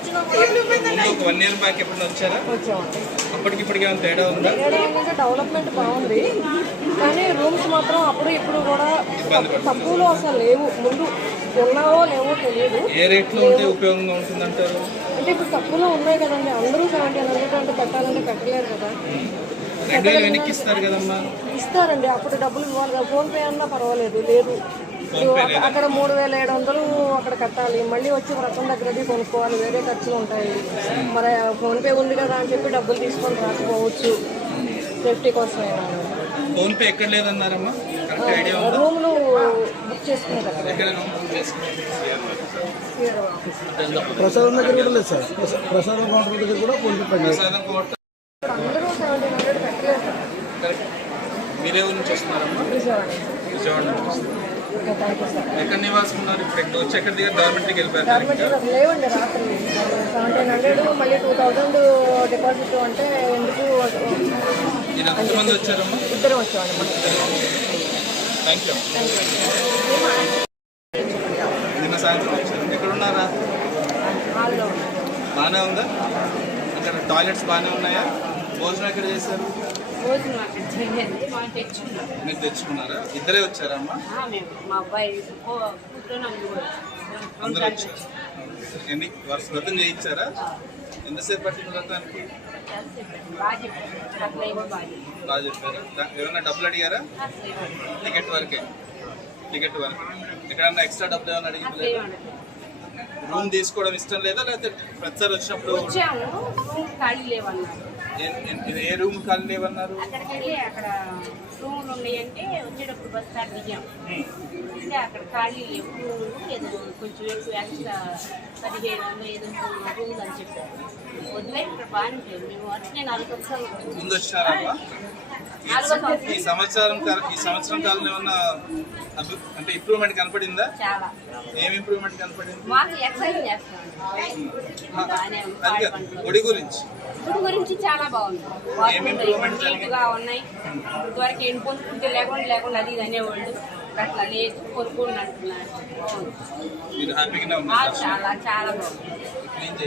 ఒక one year back ఎప్పుడు వచ్చారా? అప్పటికి ఇప్పటికి ఏమైనా తేడా ఉందా? డెవలప్మెంట్ బాగుంది. కానీ రూమ్స్ మాత్రం అప్పుడు ఇప్పుడు కూడా తక్కు- తక్కువలో అసలు లేవు. ముందు ఉన్నావో లేవో తెలియదు ఏ రేట్లో ఉంటే ఉపయోగంగా ఉంటుందంటారు? అంటే ఇప్పుడు తక్కువలో ఉన్నాయి కదండి. అందరూ సెవెంటీన్ హండ్రెడ్ అంటే కట్టాలంటే కట్టలేరు కదా. ఇస్తారండి. అప్పుడు డబ్బులు ఇవ్వాలి కదా. ఫోన్ పే అన్నా పర్వాలేదు. లేదు. అక్కడ మూడు వేల ఏడు వందలు అక్కడ కట్టాలి. మళ్ళీ వచ్చి వ్రతం దగ్గరది కొనుక్కోవాలి. వేరే ఖర్చులు ఉంటాయి. మరి ఫోన్ పే ఉంది కదా అని చెప్పి డబ్బులు తీసుకొని రాకపోవచ్చు. సేఫ్టీ కోసమైనా ఫోన్ పే ఎక్కడ లేదన్నారమ్మా? కరెక్ట్ ఐడియా ఉందా? రూమ్లు బుక్ చేసుకునే దగ్గర. ఎక్కడ బుక్ చేసుకున్నారు? ప్రసాదం దగ్గర కూడా లేదు సార్. ప్రసా- ప్రసాదం కౌంటర్ దగ్గర కూడా ఫోన్ పే పని ప్రసాదం కోట అందరూ సెవెంటీన్ హండ్రెడ్ కట్టలేదు. మీరే నుంచి వస్తున్నారమ్మా? విజయవాడ. విజయవాడ నుంచి ఎక్కడ నివాసం ఉన్నారు ఇప్పుడు ఎక్కడ వచ్చి ఎక్కడ దిగారు? గవర్నమెంట్కి వెళ్ళిపోయారు లేవండి రాత్రి. సెవెంటీన్ హండ్రెడ్ మళ్ళీ టూ థౌజండ్ డిపాజిట్ అంటే ఎందుకు ఎంతమంది వచ్చారమ్మా? ఇద్దరం వచ్చామండి. మనం థ్యాంక్ యూ నిన్న సాయంత్రం వచ్చారు. ఎక్కడ ఉన్నారా బాగానే ఉందా? అక్కడ టాయిలెట్స్ బాగానే ఉన్నాయా? భోజనం ఎక్కడ చేశారు? భోజనం అక్కడ చేయలేదు. మనం తెచ్చుకున్నాం మీరు తెచ్చుకున్నారా? ఇద్దరే మేము మా అబ్బాయి కూతురు అందరూ వచ్చారు. ఎన్ని వరుస వ్రతం చేయించారా? ఎంతసేపు పట్టింది వ్రతానికి? బాగా చెప్పారు. ఏమైనా డబ్బులు అడిగారా. టికెట్ వరకే. టికెట్ వరకు. ఎక్కడన్నా ఎక్స్ట్రా డబ్బులు ఏమైనా అడిగింది. రూమ్ తీసుకోవడం ఇష్టం లేదా? లేకపోతే ప్రతిసారి వచ్చినప్పుడు రూమ్ ఏ- రూమ్ ఖాళీ లేవన్నారు అక్కడికి వెళ్ళి అక్కడ రూములు ఉన్నాయంటే వచ్చేటప్పుడు బస్ స్టాండ్ దిగాం. అంటే అక్కడ ఖాళీ లేవు ఏదో కొంచెం ఎక్కువ ఎక్స్ట్రా పదిహేను వందలు ఏదో రూమ్స్ అని చెప్పారు. వదిలే ఇక్కడ బాగానే ఉంటుంది. మేము వచ్చి నేను నాలుగు సంవత్సరాలు. ముందు ఈ సంవత్సరం ఈ సంవత్సరం కాలం ఏమన్నా అంటే ఇంప్రూవ్మెంట్ కనపడిందా? చాలా. ఏం ఇంప్రూవ్మెంట్ కనపడింది? గుడి గురించి. గురించి చాలా బాగుంది. నీట్గా ఉన్నాయి. ఇదివరకు ఏం కొనుక్కుంటే లేకుండా లేకుండా అది ఇది అనేవాళ్ళు. అట్లా లేదు. కొనుక్కోండి అంటున్నారు చాలా చాలా బాగుంది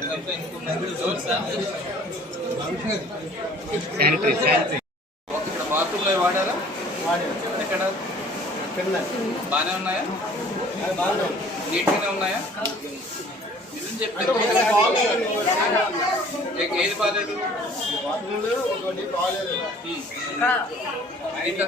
ఇదంతా ఇంప్రూవ్మెంట్ జోర్ సార్ ఇక్కడ బాత్రూంలో వాడారా? ఎక్కడ? బాగానే ఉన్నాయా? నీట్గానే ఉన్నాయా? నిజం ఏ- ఏది బాగాలేదు? ఇంకా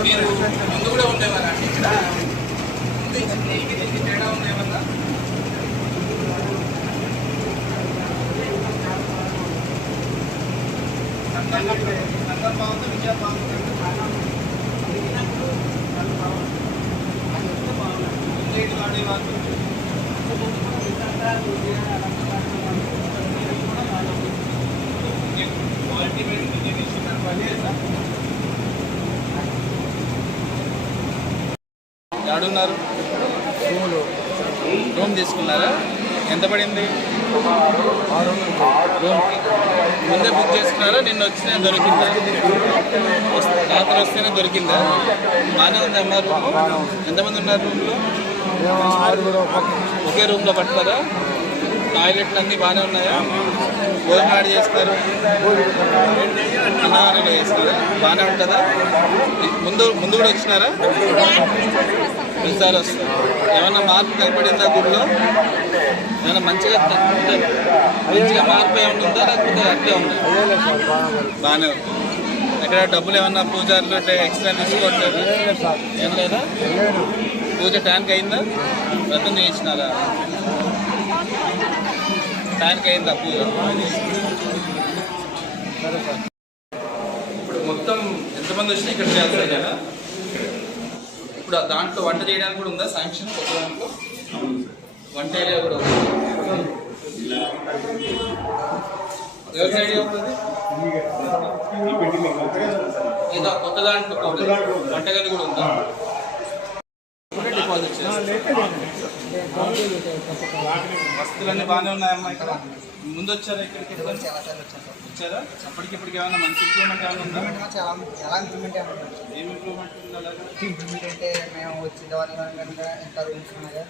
మీరు ముందు కూడా ఉండేవారా అండి ఇక్కడ ముందు ఇచ్చిన నీకు దీనికి తేడా ఉంది ఏమన్నా సందర్భం బాగుందా విజయం బాగుందా ఇంకేంటి వాడేవాళ్ళు క్వాలిటీ మీద ఇంజనీర్ ఇష్యూ కనపడలేదా ఎక్కడున్నారు రూమ్ తీసుకున్నారా? ఎంత పడింది? రూమ్కి ముందే బుక్ చేసుకున్నారా? నిన్న వచ్చినా దొరికిందా? రాత్రి వస్తేనే దొరికిందా? బాగానే ఉంది అమ్మా రూమ్? ఎంతమంది ఉన్నారు రూమ్లో? ఒకే రూమ్లో పడతారా టాయిలెట్లు అన్నీ బాగానే ఉన్నాయా? భోజనం చేస్తారు? అన్నదానంలో చేస్తారా. బాగానే ఉంటుందా? ముందు ముందు కూడా వచ్చినారా? ప్రతిసారి వస్తారు ఏమైనా మార్పు కనపడిందా గుడిలో? ఏమైనా మంచిగా మంచిగా మార్పు ఏమైనా ఉందా? లేకపోతే అట్లే ఉందా? బాగానే ఉంది. ఇక్కడ డబ్బులు ఏమన్నా పూజారులు అంటే ఎక్స్ట్రా తీసుకోవట్లేదు ఏం లేదా? పూజ ట్యాంక్ అయిందా? వ్రతం చేయించినారా ట్యాంక్ అయిందా పూజ ఇప్పుడు మొత్తం ఎంతమంది వచ్చినా ఇక్కడ చేస్తారు కదా? ఇప్పుడు దాంట్లో వంట చేయడానికి కూడా ఉందా? శాంక్షన్ కొత్త దాంట్లో వంట ఏరియా కూడా ఉంది? ఎవరి ఐడియా ఉంటుంది? కొత్త దాంట్లో కూడా వంటగది కూడా ఉందా? డిపాజిట్ చేస్తారు. వస్తువులన్నీ బాగానే ఉన్నాయమ్మా ఇక్కడ. ముందు వచ్చారా ఇక్కడికి వచ్చాను వచ్చారా? అప్పటికిప్పటికి ఏమైనా మంచి ఇంప్రూవ్మెంట్ ఏమైనా ఉందా? చాలా చాలా ఇంప్రూవ్మెంట్ ఏమన్నా ఏం ఇంప్రూవ్మెంట్ ఉంది అలాగా? ఇంప్రూవ్మెంట్ అంటే మేము వచ్చి దాని కనుక ఇంకా రూమ్స్ ఉన్నాయి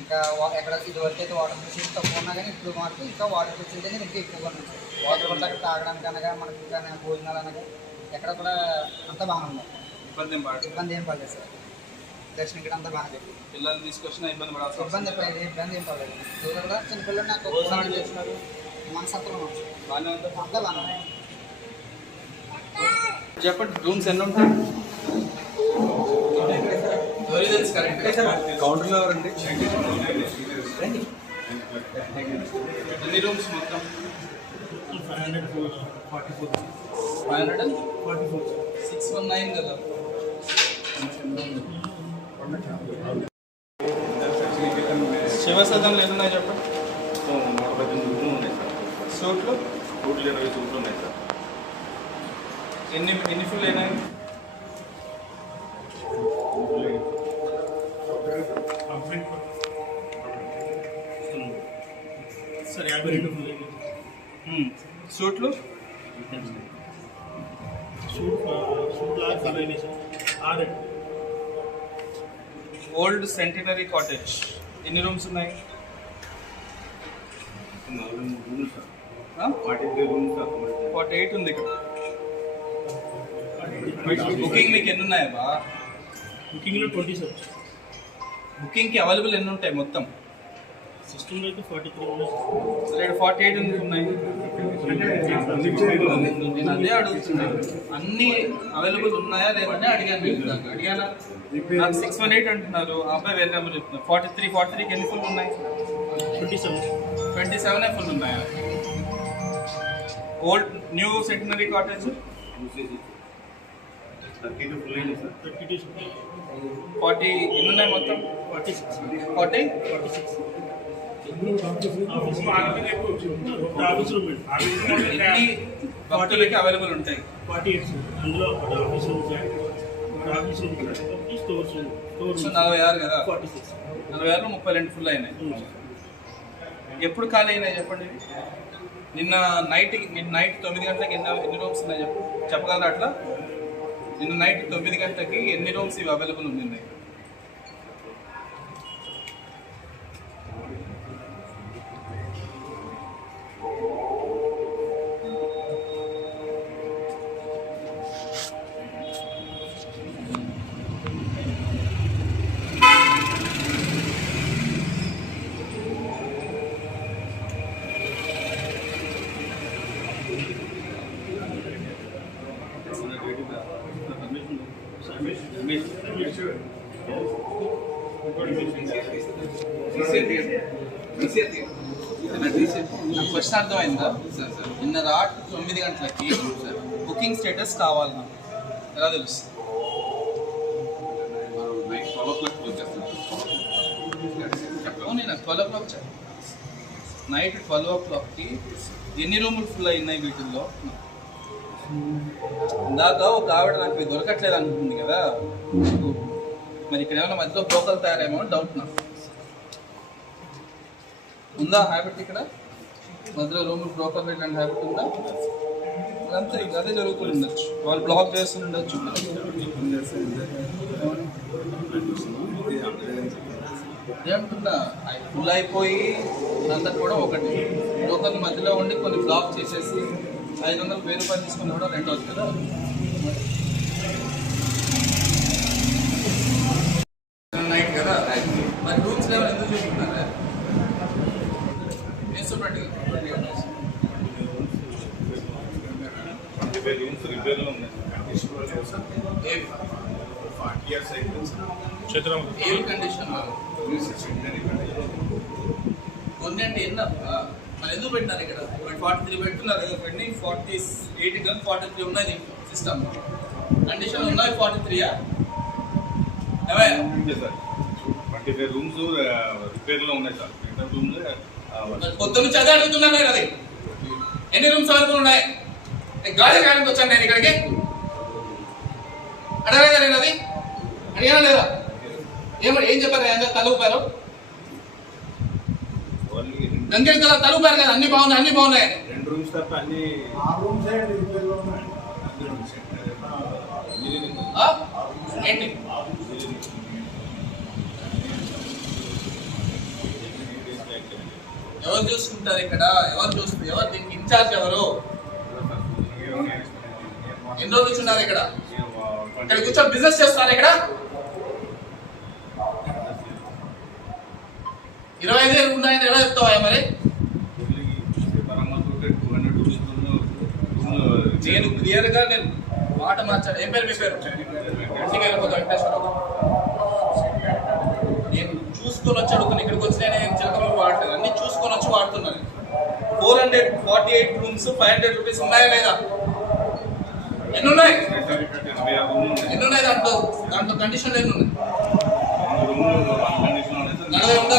ఇంకా ఎక్కడ ఇది వరకు అయితే వాటర్ ఫెసిలిటీ తక్కువ ఉన్నా కానీ ఇప్పుడు మాకు ఇంకా వాటర్ ఫెసిలిటీ అనేది ఇంకా ఎక్కువగా ఉంది వాటర్ కూడా అక్కడ తాగడానికి అనగా మనకి ఇంకా భోజనాలు అనగా ఎక్కడ కూడా అంతా బాగానే ఉంది ఇబ్బంది ఏం పడదు ఇబ్బంది ఏం పడలేదు సార్. దర్శనం ఇక్కడ అంతా బాగానే జరిగింది. పిల్లల్ని తీసుకొచ్చినా ఇబ్బంది పడాల్సి ఇబ్బంది ఎప్పుడైతే ఇబ్బంది ఏం పడలేదు. దూరం కూడా చిన్నపిల్లలు నాకు ఒకసారి చేస్తున్నారు. మన సత్రం ఉన్నాం సార్. బాగానే ఉందా. అంతా బాగానే చెప్పండి రూమ్స్ ఎన్ని ఉంటాయి? కౌంటర్లో ఎవరండి? ఎన్ని రూమ్స్ మొత్తం? Five hundred four forty four. Five hundred? Forty four. Six one nine కదా. శివసదంలు ఎన్ని ఉన్నాయి చెప్పండి నూట పద్దెనిమిది ఉన్నాయి సార్ సూట్లు? నూట ఇరవై సూట్లు ఉన్నాయి సార్ ఎన్ని ఎన్ని ఫుల్ అయినాయి. సూట్లు? షూట్ షూట్ లాగా ఆరు ఓల్డ్ సెంటినరీ కాటేజ్. ఎన్ని రూమ్స్ ఉన్నాయి? ఫార్టీ ఎయిట్ ఉంది ఇక్కడ. బుకింగ్ మీకు ఎన్ని ఉన్నాయి బా బుకింగ్లో ట్వంటీ సార్. బుకింగ్కి అవైలబుల్ ఎన్ని ఉంటాయి మొత్తం? సిస్టమ్లో అయితే ఫార్టీ త్రీ ఉన్నాయి ఇక్కడ ఫార్టీ ఎయిట్ ఉన్నాయి. నేను అదే అడుగుతున్నాను అన్ని అవైలబుల్ ఉన్నాయా లేదని అడిగాను. అడిగానా? నాకు సిక్స్ వన్ ఎయిట్ అంటున్నారు. అబ్బాయి వేరే నెంబర్ చెప్తున్నారు. ఫార్టీ త్రీ ఫార్టీ త్రీకి ఎన్ని ఫుల్ ఉన్నాయి? Twenty seven. Twenty seven full ఉన్నాయా? Old new centenary cottage forty ఎన్ని ఉన్నాయి మొత్తం? Forty six. Forty forty six. భక్తులకి అవైలబుల్ ఉంటాయి. ఫార్టీ అందులో ఆఫీస్ ఆఫీస్ స్టోర్స్ నలభై ఆరు కదా? ఫార్టీ సిక్స్ నలభై ఆరులో ముప్పై రెండు ఫుల్ అయినాయి. ఎప్పుడు ఖాళీ అయినాయి చెప్పండి? నిన్న నైట్ నిన్న నైట్ తొమ్మిది గంటలకి ఎన్ని ఎన్ని రూమ్స్ ఉన్నాయి చెప్పు? చెప్పగలరా అట్లా? నిన్న నైట్ తొమ్మిది గంటలకి ఎన్ని రూమ్స్ ఇవి అవైలబుల్ ఉన్నాయి? నాకు సార్ సార్. నిన్న రాత్రి తొమ్మిది గంటలకి బుకింగ్ స్టేటస్ కావాలి నాకు. ఎలా తెలుసు? Night twelve o'clock close నేను twelve o'clock night twelve ఓ క్లాక్కి ఎన్ని రూములు ఫుల్ అయినాయి వీటిల్లో? ఇందాక ఒక ఆవిడ నాకు దొరకట్లేదు అనుకుంటుంది కదా. మరి ఇక్కడ ఏమైనా మధ్యలో బ్రోకలు తయారేమో అని డౌట్ నాకు. ఉందా హ్యాబిట్ ఇక్కడ? మధ్యలో రూములు బ్రోకర్ ఇట్లాంటి హ్యాబిట్ ఉందా? అంతే ఇంకా అదే జరుగుతుంది ఉండొచ్చు. వాళ్ళు బ్లాక్ చేస్తూ ఉండొచ్చు. ఏమంటున్నా ఫుల్ అయిపోయి అంతా కూడా ఒకటి. లోకల్ మధ్యలో ఉండి కొన్ని బ్లాక్ చేసేసి ఐదు వందలు వెయ్యి రూపాయలు తీసుకుని కూడా రెండోది కదా నైట్ కదా మరి రూమ్స్ లెవెల్ ఎందుకు చూపుతున్నారా ఏం చూడండి ట్వంటీ ఫైవ్ రూమ్స్ రిపేర్లో ఉన్నాయి సార్ ఏం ఫార్టీ ఇయర్స్ అయిపోయింది సార్ ఏం కండిషన్ కొన్ని అంటే ఎన్న మరి ఎందుకు పెట్టినారు ఇక్కడ? ఫార్టీ త్రీ పెట్టున్నారు కదా పెట్టి ఫార్టీ ఎయిటీ కానీ ఫార్టీ త్రీ ఉన్నాయి సిస్టమ్ కండిషన్ ఉన్నాయి ఫార్టీ త్రీయా ట్వంటీ ఫైవ్ రూమ్స్ రిపేర్లో ఉన్నాయి సార్. రూమ్స్ పొద్దు నుంచి అదే అడుగుతున్నాను నేను అది. ఎన్ని రూమ్స్ అవైలబుల్ ఉన్నాయి? నేను గాలి కాయడానికి వచ్చాను నేను ఇక్కడికి. అడగలేదా నేను అది? అడిగానా లేదా? ఏమో ఏం చెప్పారు అందరూ తల ఊపారు గంగేట్ కదా తలుపారు కదా అన్ని బాగున్నాయి అన్ని బాగున్నాయి. రెండు రూమ్స్ తప్ప అన్ని రూమ్స్? ఏంటి? ఎవరు చూసుకుంటారు ఇక్కడ? ఎవరు చూస్తారు ఎవరు దీనికి ఇన్ఛార్జ్ ఎవరు? ఎన్ని రోజులు కూర్చున్నారు ఇక్కడ? ఇక్కడ కూర్చొని బిజినెస్ చేస్తున్నారు ఇక్కడ? ఇరవై ఐదు వేలు ఉన్నాయని ఎలా చెప్తావా మరి? నేను క్లియర్గా నేను మాట మార్చాను ఏం పేరు మీ పేరు? ఇంటికి వెళ్ళిపోతా వెంకటేశ్వరరావు. నేను చూసుకొని వచ్చి అడుగుతాను ఇక్కడికి వచ్చి నేను చిలకలు వాడలేదు. అన్ని చూసుకొని వచ్చి వాడుతున్నాను four hundred forty eight rooms five hundred rupees ఉన్నాయా లేదా? ఎన్ని ఉన్నాయి ఎన్ని ఉన్నాయి దాంట్లో? దాంట్లో కండిషన్ ఎన్ని ఉన్నాయి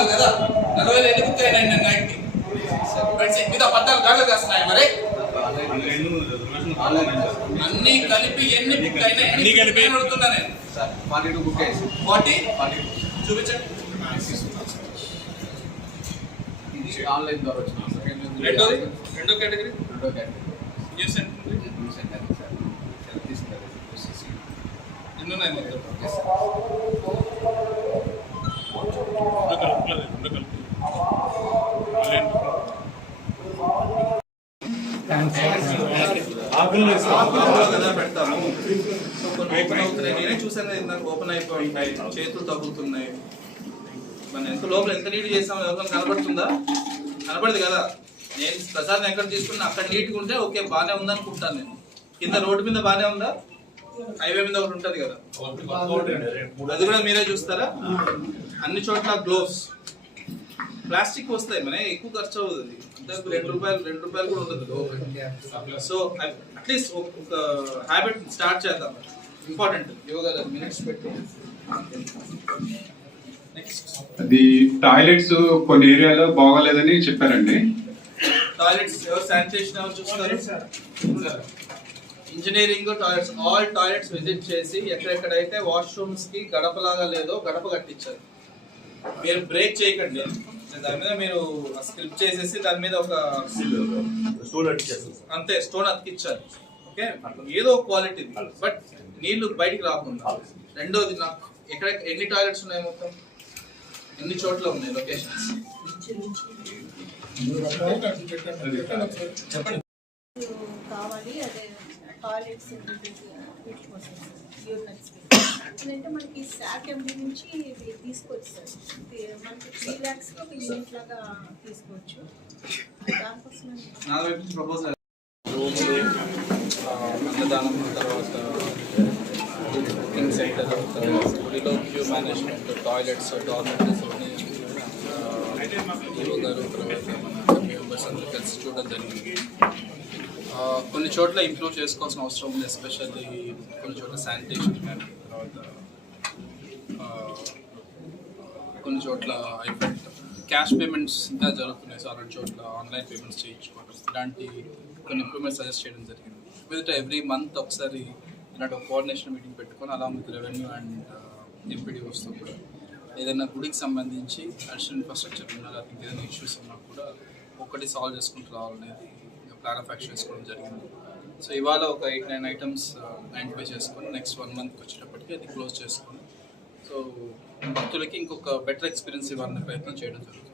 ఉండాలి కదా? నలభై ఎన్ని బుక్ అయినాయి నేను నైట్కి ఫ్రెండ్స్ మీద పద్నాలుగు గంటలు కాస్తున్నాయి మరి. అన్ని కలిపి ఎన్ని బుక్ అయినాయి? కలిపి. అడుగుతున్నా నేను? ఫార్టీ టూ బుక్ చేసి ఫార్టీ చూపించండి. ఇది ఆన్లైన్ ద్వారా వచ్చిన రెండోది రెండో? కేటగిరీ? రెండో category. News centre news centre sir. Sir తీసుకున్నారు ఎన్ని ఉన్నాయి మొత్తం? నేనే చూసాను ఇందాక ఓపెన్ అయిపోయి ఉంటాయి చేతులు తగ్గుతున్నాయి మన ఎంత లోపల ఎంత నీట్ చేస్తామో ఎవరికైనా కనబడుతుందా కనబడదు కదా నేను ప్రసాదం ఎక్కడ తీసుకున్నా అక్కడ నీట్గా ఉంటే ఓకే బాగానే ఉందనుకుంటాను నేను. కింద రోడ్డు మీద బాగానే ఉందా? హైవే మీద ఒకటి ఉంటుంది కదా. అది కూడా మీరే చూస్తారా? అన్ని చోట్ల గ్లోవ్స్ ప్లాస్టిక్ వస్తాయి మన ఎక్కువ ఖర్చు అవుతుంది. అంటే రెండు రూపాయలు రెండు రూపాయలు కూడా ఉండదు. సో అట్లీస్ట్ ఒక హ్యాబిట్ స్టార్ట్ చేద్దాం. ఇంపార్టెంట్ యోగా మినిట్స్ పెట్టి. నెక్స్ట్ అది టాయిలెట్స్ కొన్ని ఏరియాలో బాగోలేదని చెప్పారండి. టాయిలెట్స్ ఎవరు శానిటేషన్ ఎవరు చూస్తారు? Engineering toilets all toilets visit చేసి ఎక్కడెక్కడైతే వాష్రూమ్స్కి గడపలాగా లేదో గడప కట్టించారు. మీరు బ్రేక్ చేయకండి. దాని మీద మీరు స్క్రిప్ట్ చేసేసి దాని మీద ఒక అంతే స్టోన్ అతికిచ్చారు. ఓకే? ఏదో క్వాలిటీ బట్ నీళ్ళు బయటికి రాకుండా. రెండోది నాకు ఎక్కడ ఎన్ని టాయిలెట్స్ ఉన్నాయి మొత్తం? ఎన్ని చోట్ల ఉన్నాయి లొకేషన్స్? చెప్పండి. టాయిలెట్స్ వీటి యూరినల్స్ అంటే మనకి శాక్ ఎంబీ నుంచి తీసుకోవచ్చు సార్ మనకి త్రీ ల్యాక్స్లో ఒక యూనిట్ లాగా తీసుకోవచ్చు. దానికోసం అన్నదానం తర్వాత కుకింగ్ సెంటర్ తర్వాత గుడిలో queue management toilets toilets EO గారు తర్వాత మన మెంబర్స్ అందరూ కలిసి చూడడం జరిగింది. కొన్ని చోట్ల ఇంప్రూవ్ చేసుకోవాల్సిన అవసరం ఉంది ఎస్పెషల్లీ కొన్ని చోట్ల శానిటేషన్ కానీ తర్వాత కొన్ని చోట్ల క్యాష్ పేమెంట్స్ ఇంకా జరుగుతున్నాయి సో అలాంటి చోట్ల ఆన్లైన్ పేమెంట్స్ చేయించుకోవడం ఇలాంటి కొన్ని ఇంప్రూవ్మెంట్స్ సజెస్ట్ చేయడం జరిగింది. విత్ ఎవ్రీ మంత్ ఒకసారి ఇలాంటి ఒక కోఆర్డినేషన్ మీటింగ్ పెట్టుకొని అలా విత్ రెవెన్యూ అండ్ ఎంపీడీఓస్తో కూడా ఏదైనా గుడికి సంబంధించి అడిషనల్ ఇన్ఫ్రాస్ట్రక్చర్ ఉన్నా లేకపోతే ఏదైనా ఇష్యూస్ ఉన్నా కూడా ఒకటి సాల్వ్ చేసుకుంటూ రావాలనేది ప్లాన్ ఆఫ్ యాక్షన్ చేసుకోవడం జరిగింది. సో ఇవాళ ఒక ఎయిట్ నైన్ ఐటమ్స్ ఐడెంటిఫై చేసుకొని నెక్స్ట్ వన్ మంత్కి వచ్చేటప్పటికి అది క్లోజ్ చేసుకొని సో భక్తులకి ఇంకొక బెటర్ ఎక్స్పీరియన్స్ ఇవ్వాలనే ప్రయత్నం చేయడం జరుగుతుంది.